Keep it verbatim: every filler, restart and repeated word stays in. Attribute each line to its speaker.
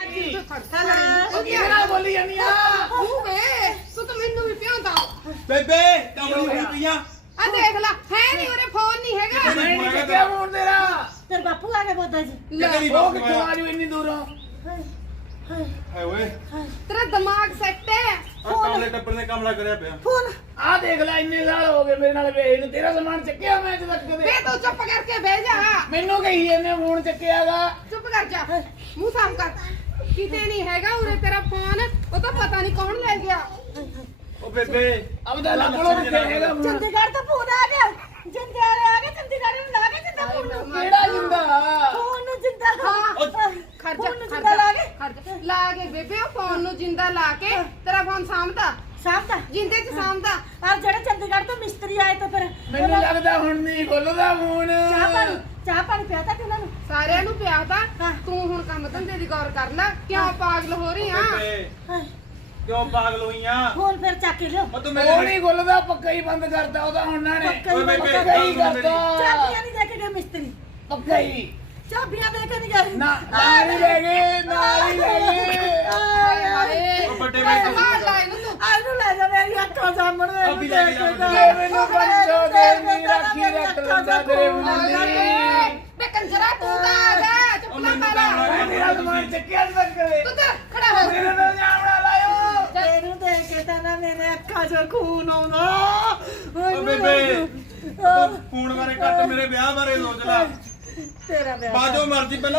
Speaker 1: ਕੀ
Speaker 2: ਖੜਕਾ ਲੜੀ
Speaker 1: ਉਹ ਕੀ ਨਾਲ ਬੋਲੀ ਜਾਂਦੀ ਆ
Speaker 2: ਤੂੰ ਵੇ ਤੂੰ ਤਾਂ ਮੈਨੂੰ ਵੀ ਪਿਆਉਂਦਾ
Speaker 3: ਬੇਬੇ ਕਮਲੀ ਹੋਈ ਪਈਆਂ
Speaker 2: ਆ ਦੇਖ ਲੈ ਹੈ ਨਹੀਂ ਉਰੇ ਫੋਨ ਨਹੀਂ ਹੈਗਾ
Speaker 1: ਮੈਂ ਨਹੀਂ ਚੱਕਿਆ ਫੋਨ ਤੇਰਾ
Speaker 4: ਤੇਰੇ ਬਾਪੂ ਆ ਗਿਆ ਬੋਦਾ ਜੀ
Speaker 3: ਤੇਰੀ
Speaker 1: ਉਹ
Speaker 3: ਬਾਪ
Speaker 1: ਕਿੱਥੋਂ ਆ ਜੂ ਇੰਨੀ ਦੂਰੋਂ
Speaker 4: ਹਾਏ ਹਾਏ
Speaker 3: ਹੈ ਓਏ
Speaker 2: ਤੇਰਾ ਦਿਮਾਗ ਸੈੱਟ ਹੈ
Speaker 3: ਆ ਕਮਲੇ ਟੱਪਰ ਨੇ ਕਮਲਾ ਕਰਿਆ ਪਿਆ
Speaker 4: ਫੋਨ
Speaker 1: ਆ ਦੇਖ ਲੈ ਇੰਨੇ ਸਾਲ ਹੋ ਗਏ ਮੇਰੇ ਨਾਲ ਵੇਖ ਨੂੰ ਤੇਰਾ ਸਮਾਨ ਚੱਕਿਆ ਮੈਂ ਅੱਜ ਤੱਕ ਕਦੇ
Speaker 2: ਵੇ ਤੂੰ ਚੁੱਪ ਕਰਕੇ ਬਹਿ ਜਾ
Speaker 1: ਮੈਨੂੰ ਕਹੀ ਇਹਨੇ ਫੋਨ ਚੱਕਿਆਗਾ
Speaker 2: ਚੁੱਪ ਕਰ ਜਾ ਮੂੰਹ ਸਾਫ਼ ਕਰ ਕਿਤੇ ਨਹੀਂ ਹੈਗਾ ਉਰੇ ਤੇਰਾ ਫੋਨ ਉਹ ਤਾਂ ਪਤਾ ਨਹੀਂ ਕੌਣ ਲੈ ਗਿਆ
Speaker 3: ਉਹ ਬੇਬੇ
Speaker 1: ਅਬਦਾ ਲੱਭਣੋਂ ਕਿੱਥੇ ਹੈਗਾ ਫੋਨ
Speaker 4: ਚੰਡੀਗੜ੍ਹ ਤੋਂ ਫੋਨ ਆ ਗਿਆ ਜਿੰਦੇ ਵਾਲੇ ਆ ਗਏ ਚੰਡੀਗੜ੍ਹ ਨੂੰ ਲਾ ਕੇ ਜਿੰਦਾ ਫੋਨ ਨੂੰ
Speaker 1: ਕਿਹੜਾ ਜਿੰਦਾ
Speaker 4: ਫੋਨ ਨੂੰ ਜਿੰਦਾ
Speaker 2: ਹਾਂ ਖੜ ਜਾ
Speaker 4: ਫੋਨ ਨੂੰ
Speaker 2: ਖੜ
Speaker 4: ਜਿੰਦਾ ਲਾ
Speaker 2: ਜਾ
Speaker 4: ਕੇ
Speaker 2: ਖੜ ਜਾ ਲਾ ਕੇ ਬੇਬੇ ਉਹ ਫੋਨ ਨੂੰ ਜਿੰਦਾ ਲਾ ਕੇ ਤੇਰਾ ਫੋਨ ਸਾਂਭਦਾ
Speaker 4: ਸਾਫ ਤਾਂ
Speaker 2: ਜਿੰਦੇ ਚ ਸਾਂਭਦਾ
Speaker 4: ਆ ਜਿਹੜੇ ਚੰਡੀਗੜ੍ਹ ਤੋਂ ਮਿਸਤਰੀ ਆਏ ਤਾਂ ਫਿਰ
Speaker 1: ਮੈਨੂੰ ਲੱਗਦਾ ਹੁਣ ਨਹੀਂ ਖੁੱਲਦਾ ਫੋਨ
Speaker 4: ਚਾਹ ਪਾਣੀ ਚਾਹ ਪਾਣੀ ਪਿਆ ਤਾ ਉਹਨਾਂ ਨੂੰ
Speaker 2: ਸਾਰਿਆਂ ਨੂੰ ਪਿਆ ਤਾਂ
Speaker 4: ਹਾਂ।
Speaker 2: ਤੂੰ ਹੁਣ ਕੰਮ ਧੰਦੇ ਦੀ ਗੌਰ ਕਰ ਲੈ ਕਿਉਂ ਪਾਗਲ ਹੋ ਰਹੀ ਆ
Speaker 3: ਬੇਬੇ
Speaker 4: ਹਾਏ
Speaker 3: ਕਿਉਂ ਪਾਗਲ ਹੋਈਆਂ
Speaker 4: ਫੋਨ ਫਿਰ ਚੱਕ ਕੇ ਲਿਓ
Speaker 3: ਉਹ ਤੂੰ
Speaker 1: ਉਹ
Speaker 3: ਮੇਰੇ
Speaker 1: ਨਹੀਂ ਖੁੱਲਦਾ ਪੱਕਾ ਹੀ ਬੰਦ ਕਰਤਾ ਉਹਦਾ ਹੁਣ ਨਾ ਨੇ
Speaker 4: ਪੱਕਾ
Speaker 3: ਓਏ
Speaker 4: ਹੀ
Speaker 3: ਬੇਬੇ
Speaker 1: ਪੱਕਾ ਹੀ
Speaker 3: ਗੱਲ ਸੁਣ ਮੇਰੀ।
Speaker 1: ਕਰਤਾ
Speaker 4: ਚਾਬੀਆਂ ਨਹੀਂ ਦੇ ਕੇ ਗਏ ਮਿਸਤਰੀ
Speaker 1: ਪੱਕਾ ਹੀ
Speaker 4: ਚਾਬੀਆਂ ਦੇ ਕੇ ਨਹੀਂ ਗਏ
Speaker 1: ਨਾ ਨਾਲ ਹੀ ਲੈ ਗਏ ਨਾਲ ਹੀ ਲੈ ਗਏ
Speaker 2: ਹਾਏ ਹਾਏ
Speaker 3: ਉਹ ਵੱਡੇ
Speaker 2: ਹਾਏ,
Speaker 3: ਮਿਸਤਰੀ
Speaker 2: ਮਾਰ ਲੈ ਇਹਨੂੰ ਤੂੰ
Speaker 4: ਆਨੂੰ ਲੈ ਜਾ ਮੇਰੀ ਅੱਖਾਂ ਸਾਹਮਣੇ
Speaker 3: ਉਹ ਵੀ ਲੈ ਕੇ ਜਾ ਮੈਨੂੰ।
Speaker 1: ਇਹ ਮੈਨੂੰ ਬੰਦੋ ਦੇ ਨਹੀਂ ਰੱਖੀ ਰੱਖ ਲੈਂਦਾ ਤੇਰੇ ਮੁੰਡੇ
Speaker 2: ਬੇ ਕੰਜਰਾ ਤੂੰ ਤਾਂ ਆ ਜਾ
Speaker 3: ਉਹ
Speaker 2: ਚੁੱਪਲਾ
Speaker 3: ਮੈਨੂੰ
Speaker 2: ਪਾ
Speaker 3: ਕੰਮ
Speaker 2: ਲੈ
Speaker 1: ਮੈਂ ਤੇਰਾ ਸਮਾਨ ਚੱਕਿਆ ਨੀ ਤੱਕ ਕਰੇ
Speaker 2: ਤੂੰ ਤਾਂ ਖੜਾ ਹੋ
Speaker 1: ਮੇਰੇ ਨਾਲ ਜਾਮਣਾ ਲਾਇਓ
Speaker 4: ਤੈਨੂੰ ਦੇਖ ਕੇ ਤਾਂ ਨਾ ਮੇਰੇ ਅੱਖਾਂ 'ਚੋਂ ਖੂਨ ਆਉਂਦਾ
Speaker 3: ਉਹ ਬੇਬੇ ਤੂੰ ਫੋਨ ਬਾਰੇ ਘੱਟ ਮੇਰੇ ਵਿਆਹ ਬਾਰੇ ਸੋਚ ਲੈ
Speaker 4: ਤੇਰਾ ਵਿਆਹ
Speaker 3: ਬਾਜੋ ਮਰਦੀ ਪਹਿਲਾਂ